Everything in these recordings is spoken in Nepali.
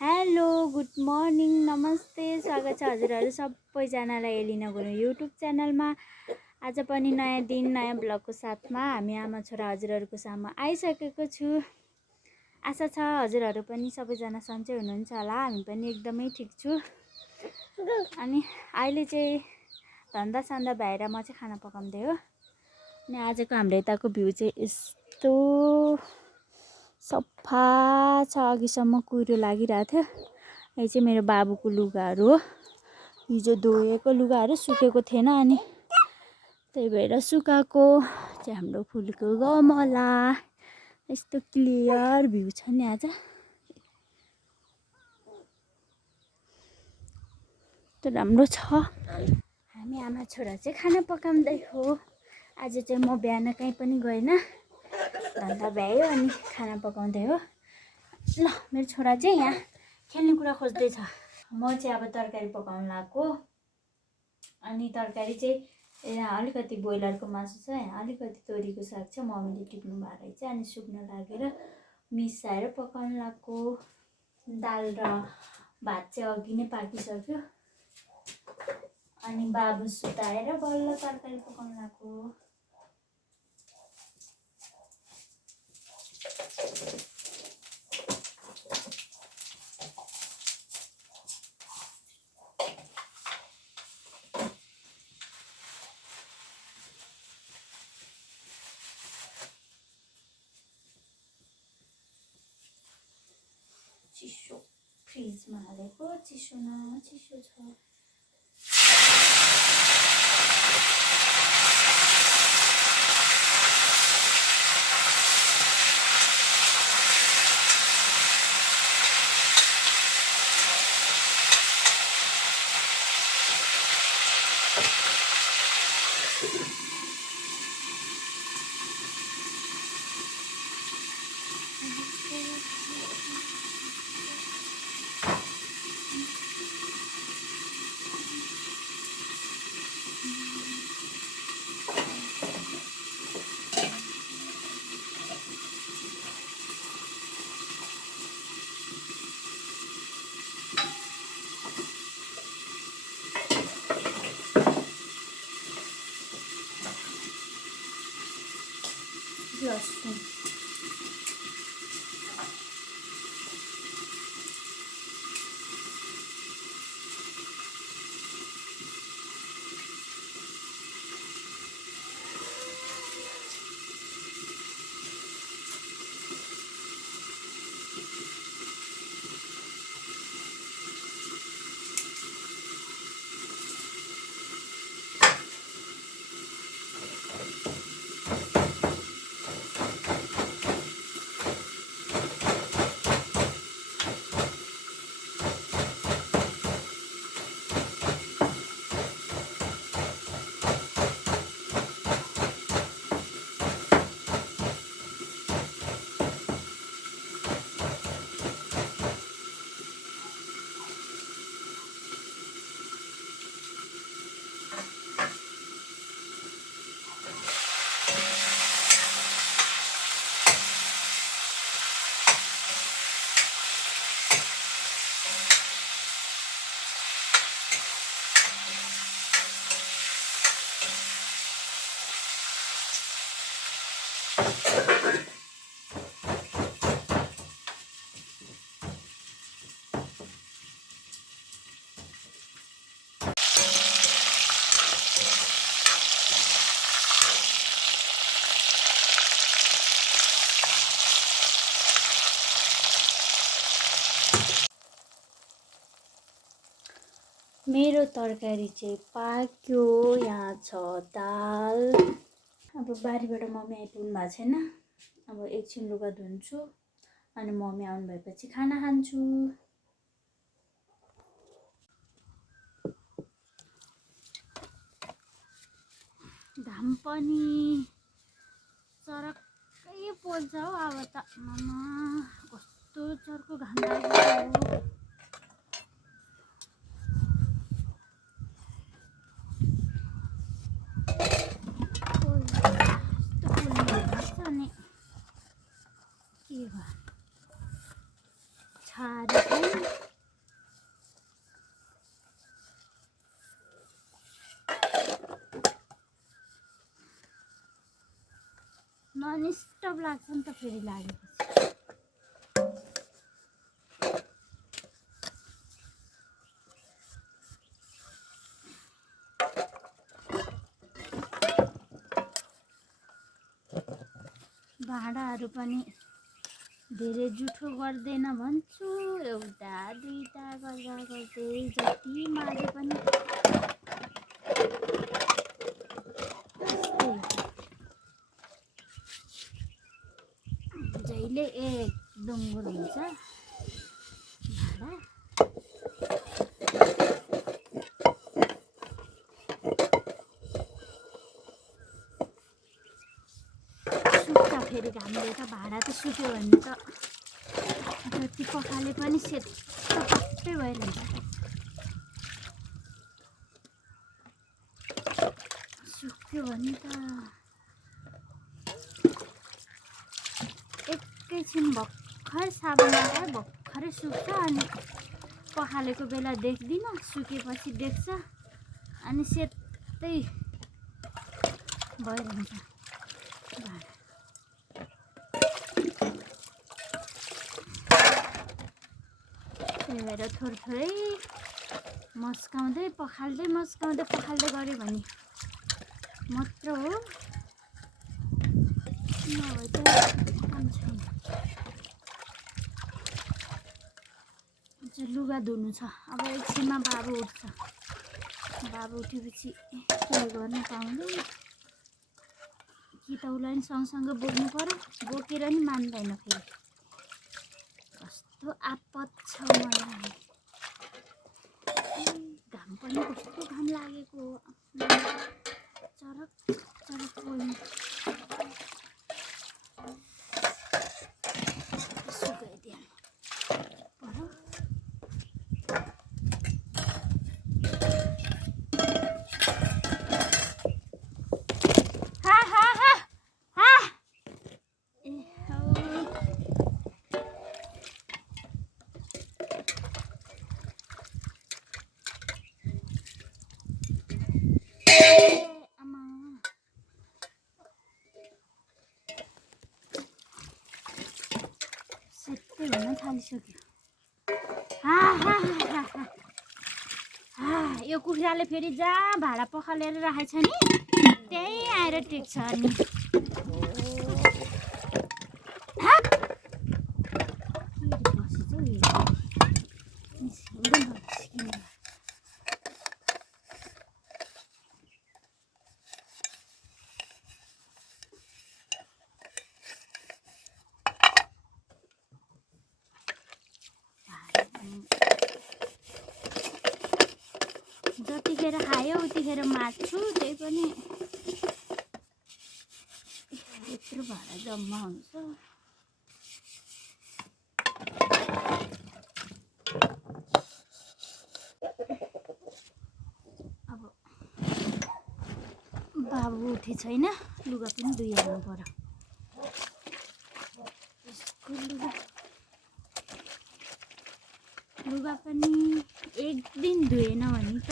हेलो गुड मर्निङ नमस्ते स्वागत छ हजुरहरू सबैजनालाई एलिना गुरुङ युट्युब च्यानलमा। आज पनि नयाँ दिन नयाँ ब्लगको साथमा हामी आमा छोरा हजुरहरूको सामु आइसकेको छु। आशा छ हजुरहरू पनि सबैजना सन्चै हुनुहुन्छ होला। हामी पनि एकदमै ठिक छु। अनि अहिले चाहिँ धन्दा सन्दा भएर म चाहिँ खाना पकाउँदै हो। अनि आजको हाम्रो यताको भ्यू चाहिँ यस्तो सफा छ। अघिसम्म कुहिरो लागिरहेको थियो। यो चाहिँ मेरो बाबुको लुगाहरू हो। हिजो धोएको लुगाहरू सुकेको थिएन अनि त्यही भएर सुकाएको चाहिँ हाम्रो फुलको गमला। यस्तो क्लियर भ्यू छ नि आज। त राम्रो छ। हामी आमा छोरा चाहिँ खाना पकाउँदै हो। आज चाहिँ म बिहान कहीँ पनि गएन, धन्दा भ्यायो अनि खाना पकाउँदै हो। ल मेरो छोरा चाहिँ यहाँ खेल्ने कुरा खोज्दैछ। म चाहिँ अब तरकारी पकाउन लाग्यो। अनि तरकारी चाहिँ यहाँ अलिकति ब्रोइलरको मासु छ, यहाँ अलिकति तोरीको साग छ। मम्मीले टिप्नु भएको रहेछ अनि सुक्न लागेर मिसाएर पकाउन लाग्यो। दाल र भात चाहिँ अघि नै पाकिसक्यो। अनि बाबु सुताएर बल्ल तरकारी पकाउन लाग्यो। चिसो फ्रिजमा हालेको चिसो न चिसो छ। लसुन मेरो तरकारी चाहिँ पाक्यो। यहाँ छ दाल। अब बारीबाट मम्मी आइपुग्नु भएको छैन। अब एकछिन लुगा धुन्छु अनि मम्मी आउनु भएपछि खाना खान्छु। घाम पनि चरक्कै पोल्छ हौ। अब त मामा कस्तो चर्को घाम लागेको हो। छारी लाग्छ नि त फेरि लागेपछि। भाँडाहरू पनि धेरै जुठो गर्दैन भन्छु, एउटा दुईटा गर्दा गर्दै जति माजे पनि जहिले एक डुङ्गुर हुन्छ भाँडा। सुक्छ फेरि घामले त भाँडा त सुक्यो भने त जति पखाले पनि सेतो पट्टै भइरहन्छ। सुक्यो भने त एकैछिन भर्खर साबुन लगाएर भर्खरै सुक्छ, अनि पखालेको बेला देख्दिन, सुकेपछि देख्छ अनि सेतै भइरहन्छ भाँडा। त्यही भएर थोरै मस्काउँदै पखाल्दै गऱ्यो भने मात्र हो, नभए त काम छैन। लुगा धुनु छ, अब एकछिनमा बाबु उठ्छ। बाबु उठेपछि के गर्न पाउँदैन, कि त उसलाई नि सँगसँगै बोक्नु पर्यो, बोकेर नि मान्दैन फेरि। कस्तो आपत छ मलाई। घाम पनि कस्तो घाम लागेको, चरक चरक बोल्नु। सुकाइदिनु पर्यो। सेतै हुन थालिसक्यो। यो कुखुराले फेरि जहाँ भाँडा पखालेर राखेको छ नि त्यहीँ आएर टेक्छ। अनि जतिखेर खायो उतिखेर मार्छु, त्यही पनि यत्रो भाँडा जम्मा हुन्छ। अब बाबु उठे छैन, लुगा पनि धुइहाल्नु पर्यो। लुगा पनि एक दिन धुएन भने त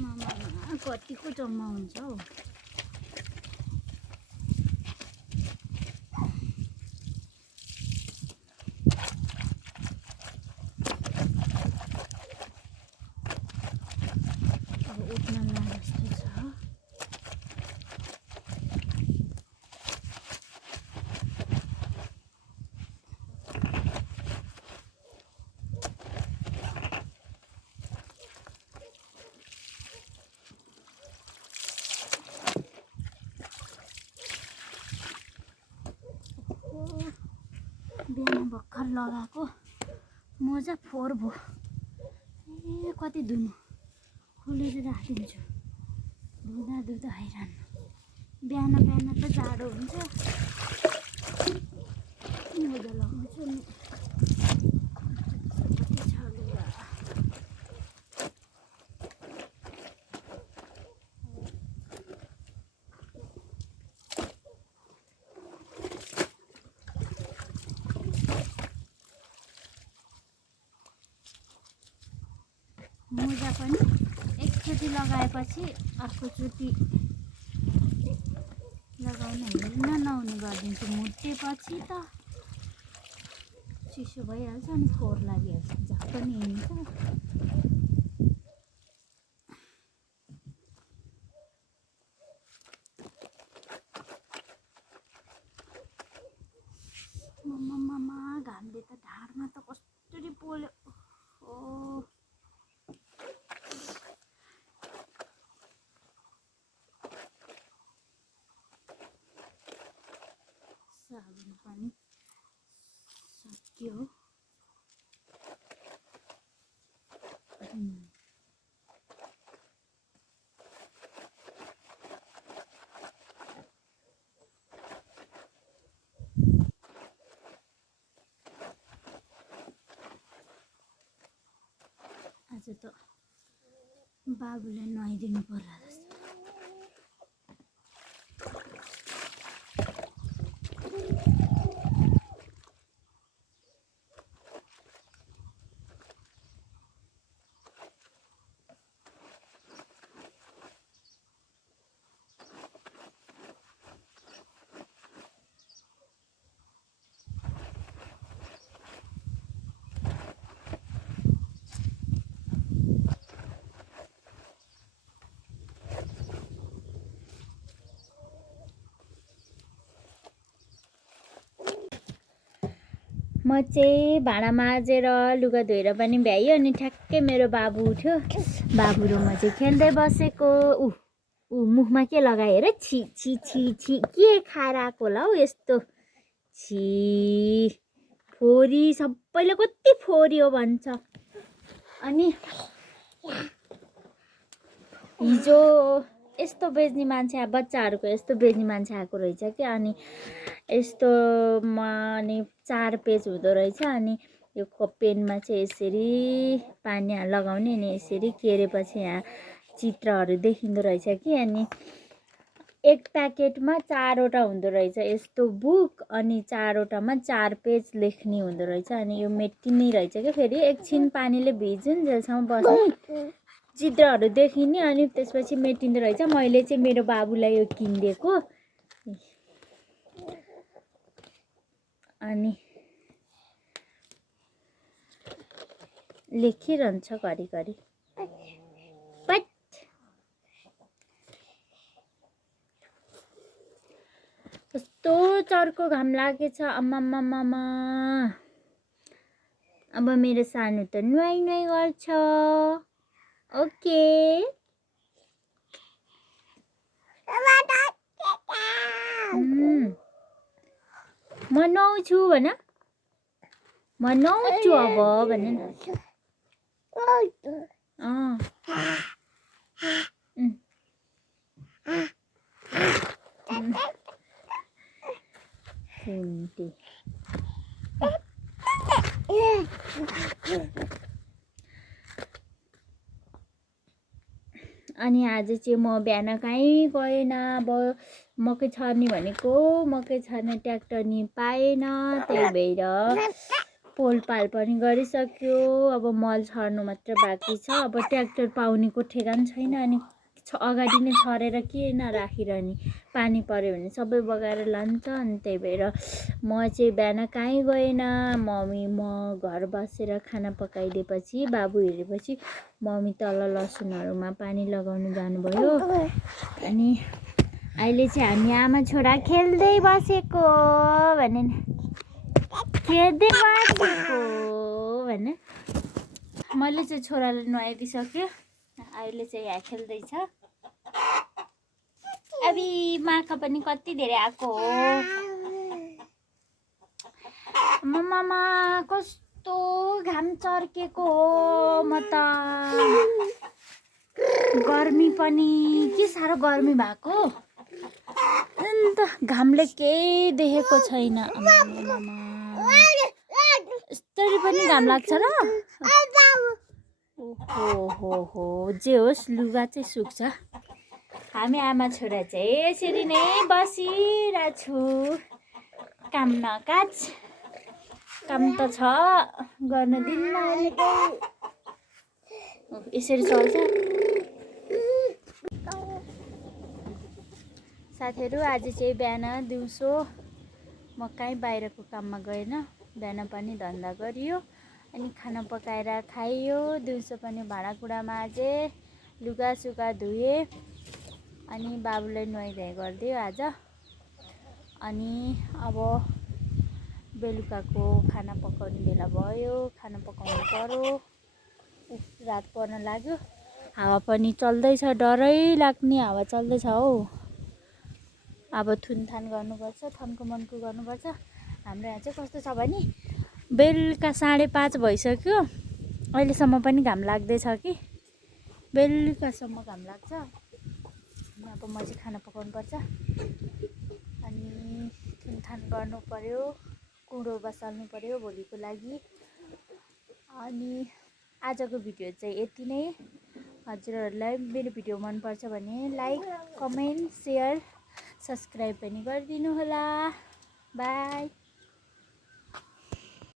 मामा कतिको जम्मा हुन्छ हौ। अब उठ्न लाग्यो जस्तो छ। बिहान भर्खर लगाएको मोजा फोहोर भयो। ए कति धुनु, खोलेर राखिदिन्छु, धुँदा धुँदा हैरान। बिहान बिहान त जाडो हुन्छ, मोजा लगाउँछु नि। मोजा पनि एकचोटि लगाएपछि अर्कोचोटि लगाउनु हेर्न नहुने गरिदिन्छु मुटेपछि त चिसो भइहाल्छ अनि फोहोर लागिहाल्छ झक्क नि हिँड्छ मम्मा घामले त ढाडमा त कसरी पोल्यो साबुन पनि सक्यो आज त बाबुले नुहाइदिनु पर्ला जस्तो म चाहिँ भाँडा माझेर लुगा धोएर पनि भ्यायो अनि ठ्याक्कै मेरो बाबु उठ्यो बाबु र म चाहिँ खेल्दै बसेको ऊ मुखमा के लगायो हेर छि छि छि छि के खाएर आएको होला हौ यस्तो छि फोरी सबैले कति फोरी हो भन्छ अनि हिजो यस्तो बेच्ने मान्छे बच्चाहरूको यस्तो बेच्ने मान्छे आएको रहेछ क्या अनि यस्तोमा अनि 4 पेज हुँदो रहेछ अनि यो पेनमा चाहिँ यसरी पानी लगाउने अनि यसरी केरेपछि यहाँ चित्रहरू देखिँदो रहेछ कि अनि एक प्याकेटमा 4वटा हुँदो रहेछ यस्तो बुक अनि 4वटामा 4 पेज लेख्ने हुँदो रहेछ अनि यो मेटिने रहेछ क्या फेरि एकछिन पानीले भिजुन् जेलसम्म बस्ने चित्रहरू देखिने अनि त्यसपछि मेटिँदो रहेछ मैले चाहिँ मेरो बाबुलाई यो किनिदिएको अनि लेखिरहन्छ घरिघरि कस्तो चर्को घाम लागेछ आम्मामामा अब मेरो सानो त नुहाइ गर्छ ओके म नुहाउँछु भन म नुहाउँछु अब भन न अनि आज चाहिँ म बिहान कहीँ गएन अब मकै छर्ने भनेको मकै छर्ने ट्र्याक्टर नि पाएन त्यही भएर पोलपाल पनि गरिसक्यो अब मल छर्नु मात्र बाँकी छ अब ट्र्याक्टर पाउनेको ठेगान छैन अनि अगाडि नै छरेर के नराखिरहने पानी पर्यो भने सबै बगाएर लान्छ अनि त्यही भएर म चाहिँ बिहान कहीँ गएन म घर बसेर खाना पकाइदिएपछि बाबु हेरेपछि मम्मी तल लसुनहरूमा पानी लगाउनु जानुभयो अनि अहिले चाहिँ हामी आमा छोरा खेल्दै बसेको भने खेल्दै बसेको भने मैले चाहिँ छोरालाई नुहाइदिइसक्यो अहिले चाहिँ यहाँ खेल्दैछ अबि माखा पनि कति धेरै आएको हो मम्मामा कस्तो घाम चर्केको हो म त गर्मी पनि के साह्रो गर्मी भएको अन्त घामले केही देखेको छैन यस्तरी पनि घाम लाग्छ र हो जे होस् लुगा चाहिँ सुक्छ हामी आमा छोरा चाहिँ यसरी नै बसिरहेछु काम नकाज काम त छ गर्न दिन्न यसरी चल्छ साथीहरू आज चाहिँ बिहान दिउँसो म कहीँ बाहिरको काममा गएन, बिहान पनि धन्दा गरियो अनि खाना पकाएर खाइयो। दिउँसो पनि भाँडाकुँडा माझे, लुगासुगा धुएँ अनि बाबुलाई नुहाइधुवाइ गरिदियो आज। अनि अब बेलुकाको खाना पकाउने बेला भयो, खाना पकाउनु पर्यो। रात पर्न लाग्यो, हावा पनि चल्दैछ, डरै लाग्ने हावा चल्दैछ हौ। अब थुनथान गर्नुपर्छ, थन्को मन्को गर्नुपर्छ। हाम्रो यहाँ चाहिँ कस्तो छ भने बेलुका 5:30 भइसक्यो, अहिलेसम्म पनि घाम लाग्दैछ कि बेलुकासम्म घाम लाग्छ। अब म चाहिँ खाना पकाउनुपर्छ अनि थुनथान गर्नु पर्यो, कुँडो बसाल्नु पर्यो भोलिको लागि। अनि आजको भिडियो चाहिँ यति नै। हजुरहरूलाई मेरो भिडियो मनपर्छ भने लाइक, कमेन्ट, सेयर, सब्सक्राइब पनि गरिदिनु होला। बाई।